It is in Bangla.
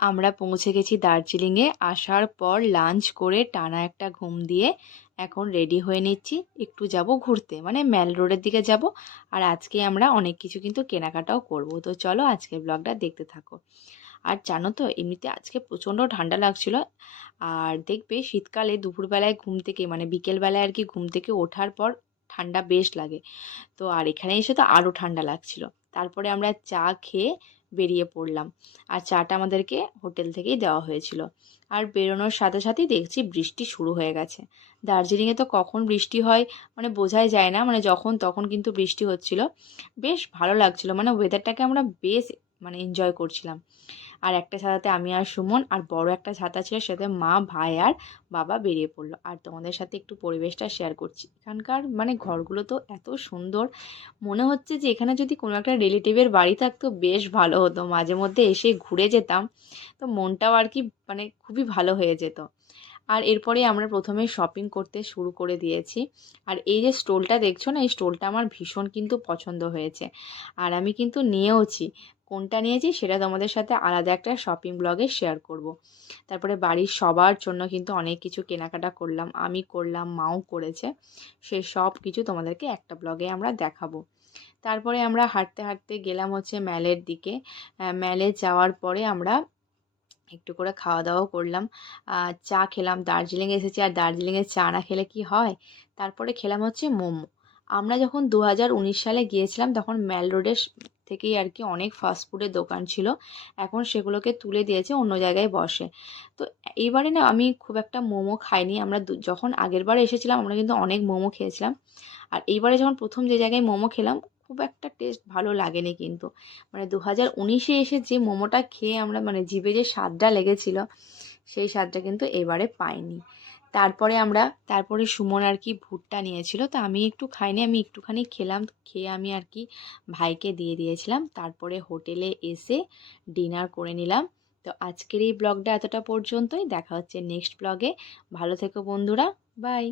আমরা পৌঁছে গেছি দার্জিলিংয়ে। আসার পর লাঞ্চ করে টানা একটা ঘুম দিয়ে এখন রেডি হয়ে নিচ্ছি, একটু যাব ঘুরতে, মানে ম্যাল রোডের দিকে যাব। আর আজকে আমরা অনেক কিছু কিন্তু কেনাকাটাও করব। তো চলো আজকের ব্লগটা দেখতে থাকো। আর জানো তো, এমনিতে আজকে প্রচণ্ড ঠান্ডা লাগছিল। আর দেখবে শীতকালে দুপুরবেলায় ঘুম থেকে, মানে বিকেলবেলায় আর কি, ঘুম থেকে ওঠার পর ঠান্ডা বেশ লাগে। তো আর এখানে এসে তো আরও ঠান্ডা লাগছিল। তারপরে আমরা চা খেয়ে বেরিয়ে পড়লাম। আর চাটা আমাদেরকে হোটেল থেকেই দেওয়া হয়েছিল। আর বেরোনোর সাথে সাথেই দেখছি বৃষ্টি শুরু হয়ে গেছে। দার্জিলিংয়ে তো কখন বৃষ্টি হয় মানে বোঝাই যায় না, মানে যখন তখন কিন্তু বৃষ্টি হচ্ছিল। বেশ ভালো লাগছিল, মানে ওয়েদারটাকে আমরা বেশ মানে এনজয় করছিলাম। আর একটা ছাতাতে আমি আর সুমন, আর বড় একটা ছাতা ছিল সেটাতে মা, ভাই আর বাবা বেরিয়ে পড়লো। আর তোমাদের সাথে একটু পরিবেশটা শেয়ার করছি। এখানকার মানে ঘরগুলো তো এত সুন্দর, মনে হচ্ছে যে এখানে যদি কোনো একটা রিলেটিভের বাড়ি থাকতো বেশ ভালো হতো, মাঝে মধ্যে এসে ঘুরে যেতাম। তো মনটাও আর কি মানে খুবই ভালো হয়ে যেত। আর এরপরে আমরা প্রথমে শপিং করতে শুরু করে দিয়েছি। আর এই যে স্টোলটা দেখছো না, এই স্টোলটা আমার ভীষণ কিন্তু পছন্দ হয়েছে। আর আমি কিন্তু নিয়েওছি। কোনটা নিয়েছি সেটা তোমাদের সাথে আলাদা একটা শপিং ব্লগে শেয়ার করব। তারপরে বাড়ির সবার জন্য কিন্তু অনেক কিছু কেনাকাটা করলাম, আমি করলাম, মাও করেছে। সে সব কিছু তোমাদেরকে একটা ব্লগে আমরা দেখাবো। তারপরে আমরা হাঁটতে হাঁটতে গেলাম হচ্ছে ম্যালের দিকে। ম্যালে যাওয়ার পরে আমরা একটু করে খাওয়া দাওয়াও করলাম। চা খেলাম, দার্জিলিং এসেছি আর দার্জিলিংয়ে চা না খেলে কি হয়। তারপরে খেলাম হচ্ছে মোমো। আমরা যখন 2019 সালে গিয়েছিলাম তখন ম্যাল রোডের থেকেই আর কি অনেক ফাস্টফুডের দোকান ছিল। এখন সেগুলোকে তুলে দিয়েছে, অন্য জায়গায় বসে। তো এইবারে না আমি খুব একটা মোমো খাইনি। আমরা যখন আগের বারে এসেছিলাম আমরা কিন্তু অনেক মোমো খেয়েছিলাম। আর এইবারে যখন প্রথম যে জায়গায় মোমো খেলাম, খুব একটা টেস্ট ভালো লাগেনি কিন্তু। মানে 2019-এ এসে যে মোমোটা খেয়ে আমরা মানে জিভে যে স্বাদটা লেগেছিল, সেই স্বাদটা কিন্তু এবারে পাইনি। তারপরে সুমন আর কি ভুট্টা নিয়েছিল, তো আমি একটু খাইনি, আমি একটুখানি খেলাম। খেয়ে আমি আর কি ভাইকে দিয়ে দিয়েছিলাম। তারপরে হোটেলে এসে ডিনার করে নিলাম। তো আজকের এই ব্লগটা এতটা পর্যন্তই, দেখা হচ্ছে নেক্সট ব্লগে। ভালো থেকো বন্ধুরা, বাই।